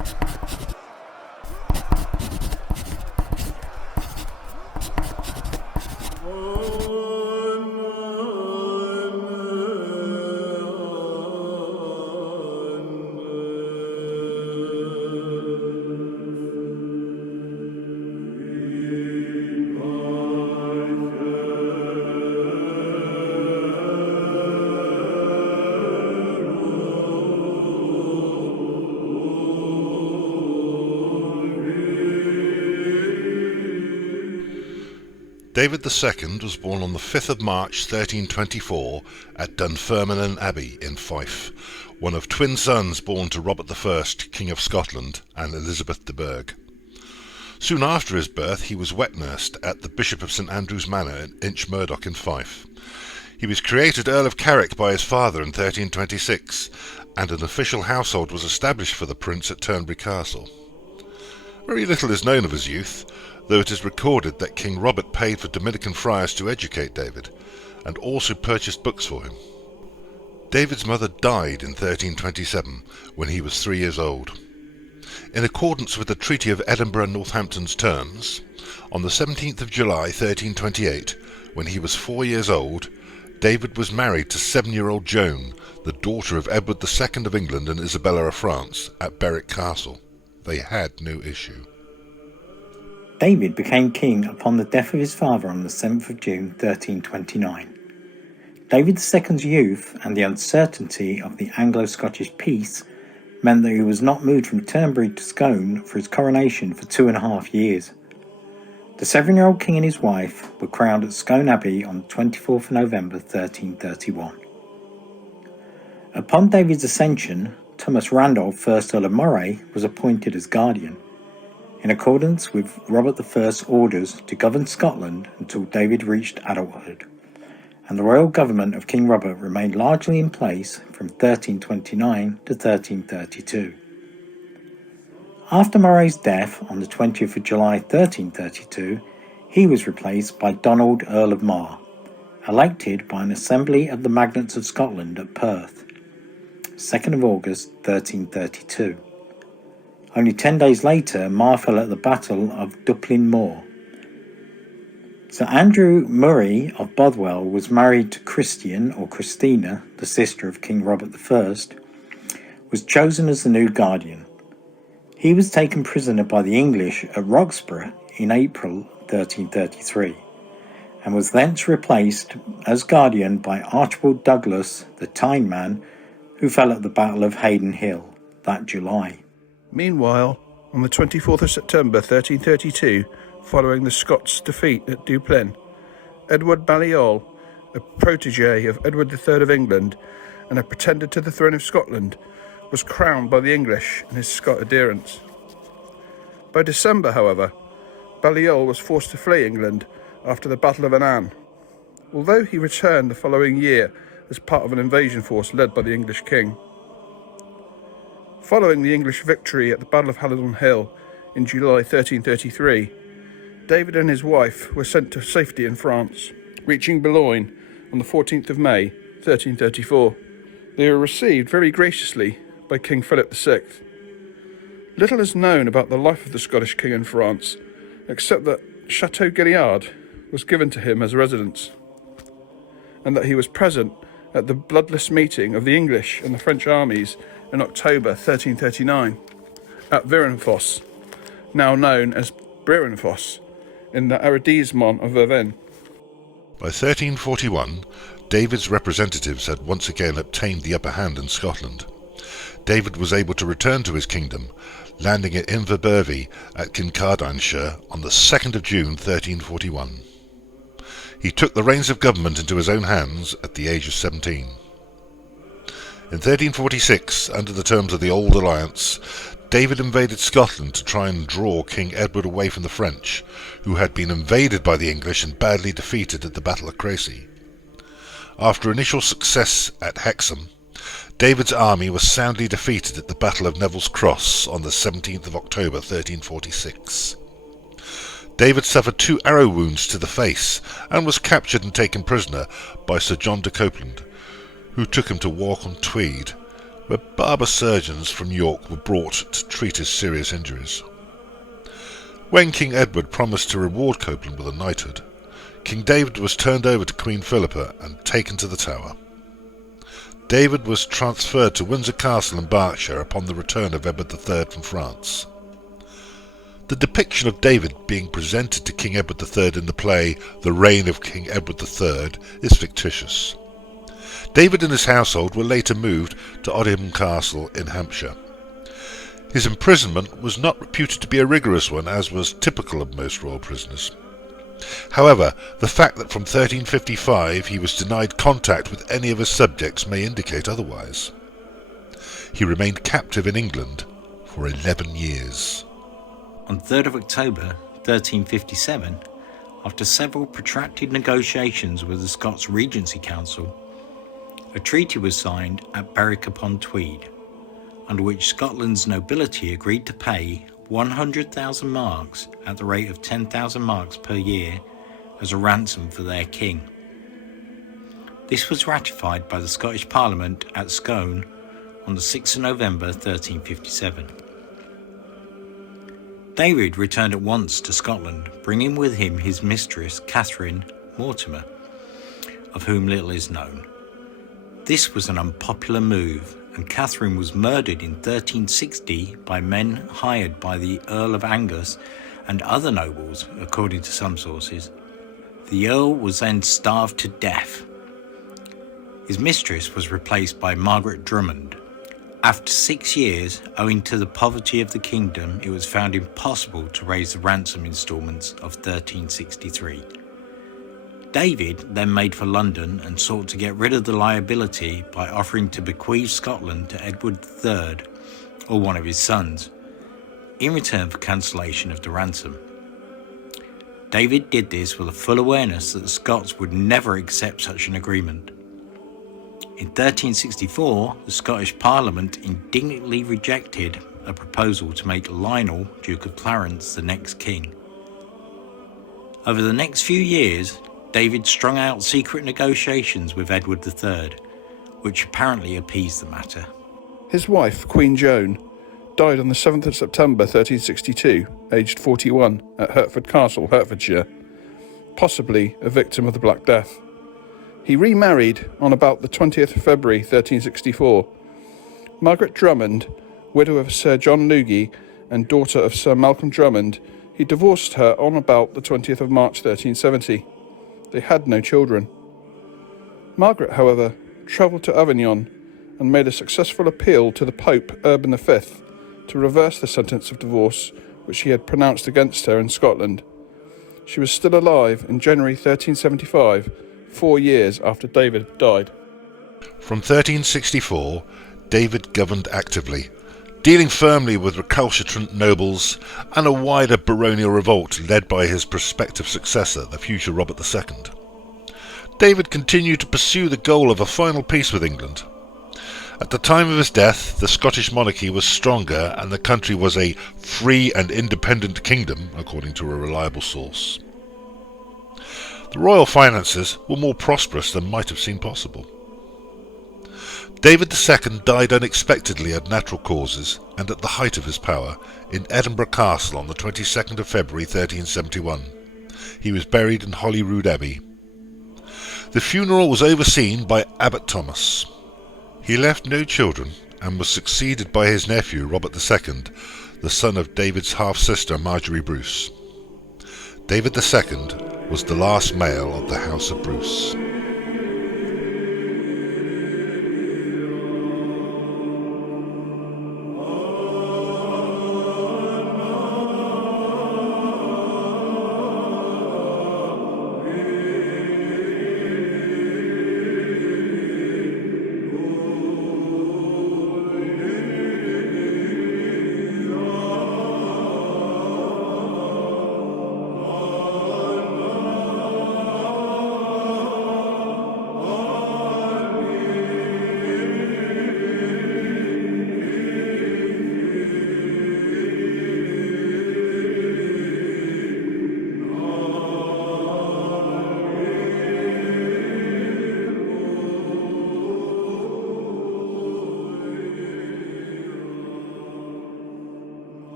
David II was born on the 5th of March 1324 at Dunfermline Abbey in Fife, one of twin sons born to Robert I, King of Scotland, and Elizabeth de Burgh. Soon after his birth he was wet-nursed at the Bishop of St Andrew's Manor in Inchmurdoch in Fife. He was created Earl of Carrick by his father in 1326, and an official household was established for the prince at Turnberry Castle. Very little is known of his youth, though it is recorded that King Robert paid for Dominican friars to educate David, and also purchased books for him. David's mother died in 1327, when he was 3 years old. In accordance with the Treaty of Edinburgh and Northampton's terms, on the 17th of July 1328, when he was 4 years old, David was married to 7-year-old Joan, the daughter of Edward II of England and Isabella of France, at Berwick Castle. They had no issue. David became king upon the death of his father on the 7th of June 1329. David II's youth and the uncertainty of the Anglo-Scottish peace meant that he was not moved from Turnberry to Scone for his coronation for 2.5 years. The 7-year-old king and his wife were crowned at Scone Abbey on the 24th of November 1331. Upon David's ascension, Thomas Randolph, 1st Earl of Moray, was appointed as guardian, in accordance with Robert I's orders to govern Scotland until David reached adulthood, and the royal government of King Robert remained largely in place from 1329 to 1332. After Moray's death on the 20th of July 1332, he was replaced by Donald, Earl of Mar, elected by an assembly of the magnates of Scotland at Perth, 2nd of August 1332. Only 10 days later, Mar fell at the Battle of Duplin Moor. Sir Andrew Murray of Bothwell was married to Christian, or Christina, the sister of King Robert I, was chosen as the new guardian. He was taken prisoner by the English at Roxburgh in April 1333, and was thence replaced as guardian by Archibald Douglas, the Tyne man, who fell at the Battle of Hayden Hill that July. Meanwhile, on the 24th of September 1332, following the Scots' defeat at Duplin, Edward Balliol, a protégé of Edward III of England and a pretender to the throne of Scotland, was crowned by the English and his Scot adherents. By December, however, Balliol was forced to flee England after the Battle of Annan, although he returned the following year as part of an invasion force led by the English king. Following the English victory at the Battle of Halidon Hill in July 1333, David and his wife were sent to safety in France, reaching Boulogne on the 14th of May 1334. They were received very graciously by King Philip VI. Little is known about the life of the Scottish king in France, except that Chateau Gaillard was given to him as a residence, and that he was present at the bloodless meeting of the English and the French armies in October 1339 at Virenfoss, now known as Brirenfoss, in the arrondissement of Vervins. By 1341, David's representatives had once again obtained the upper hand in Scotland. David was able to return to his kingdom, landing at Inverbervie at Kincardineshire on the 2nd of June 1341. He took the reins of government into his own hands at the age of 17. In 1346, under the terms of the Old Alliance, David invaded Scotland to try and draw King Edward away from the French, who had been invaded by the English and badly defeated at the Battle of Crecy. After initial success at Hexham, David's army was soundly defeated at the Battle of Neville's Cross on the 17th of October 1346. David suffered 2 arrow wounds to the face and was captured and taken prisoner by Sir John de Copeland, who took him to Walk on Tweed, where barber surgeons from York were brought to treat his serious injuries. When King Edward promised to reward Copeland with a knighthood, King David was turned over to Queen Philippa and taken to the Tower. David was transferred to Windsor Castle in Berkshire upon the return of Edward III from France. The depiction of David being presented to King Edward III in the play The Reign of King Edward III is fictitious. David and his household were later moved to Odiham Castle in Hampshire. His imprisonment was not reputed to be a rigorous one, as was typical of most royal prisoners. However, the fact that from 1355 he was denied contact with any of his subjects may indicate otherwise. He remained captive in England for 11 years. On 3rd of October 1357, after several protracted negotiations with the Scots Regency Council, a treaty was signed at Berwick-upon-Tweed, under which Scotland's nobility agreed to pay 100,000 marks at the rate of 10,000 marks per year as a ransom for their king. This was ratified by the Scottish Parliament at Scone on the 6th of November 1357. David returned at once to Scotland, bringing with him his mistress Catherine Mortimer, of whom little is known. This was an unpopular move, and Catherine was murdered in 1360 by men hired by the Earl of Angus and other nobles, according to some sources. The Earl was then starved to death. His mistress was replaced by Margaret Drummond. After 6 years, owing to the poverty of the kingdom, it was found impossible to raise the ransom instalments of 1363. David then made for London and sought to get rid of the liability by offering to bequeath Scotland to Edward III, or one of his sons, in return for cancellation of the ransom. David did this with a full awareness that the Scots would never accept such an agreement. In 1364, the Scottish Parliament indignantly rejected a proposal to make Lionel, Duke of Clarence, the next king. Over the next few years, David strung out secret negotiations with Edward III, which apparently appeased the matter. His wife, Queen Joan, died on the 7th of September 1362, aged 41, at Hertford Castle, Hertfordshire, possibly a victim of the Black Death. He remarried on about the 20th of February 1364. Margaret Drummond, widow of Sir John Luggie and daughter of Sir Malcolm Drummond, he divorced her on about the 20th of March 1370. They had no children. Margaret, however, travelled to Avignon and made a successful appeal to the Pope Urban V to reverse the sentence of divorce which he had pronounced against her in Scotland. She was still alive in January 1375, 4 years after David died. From 1364, David governed actively, dealing firmly with recalcitrant nobles and a wider baronial revolt led by his prospective successor, the future Robert II. David continued to pursue the goal of a final peace with England. At the time of his death, the Scottish monarchy was stronger and the country was a free and independent kingdom, according to a reliable source. The royal finances were more prosperous than might have seemed possible. David II died unexpectedly of natural causes and at the height of his power in Edinburgh Castle on the 22nd of February 1371. He was buried in Holyrood Abbey. The funeral was overseen by Abbot Thomas. He left no children and was succeeded by his nephew Robert II, the son of David's half-sister Marjorie Bruce. David II was the last male of the House of Bruce.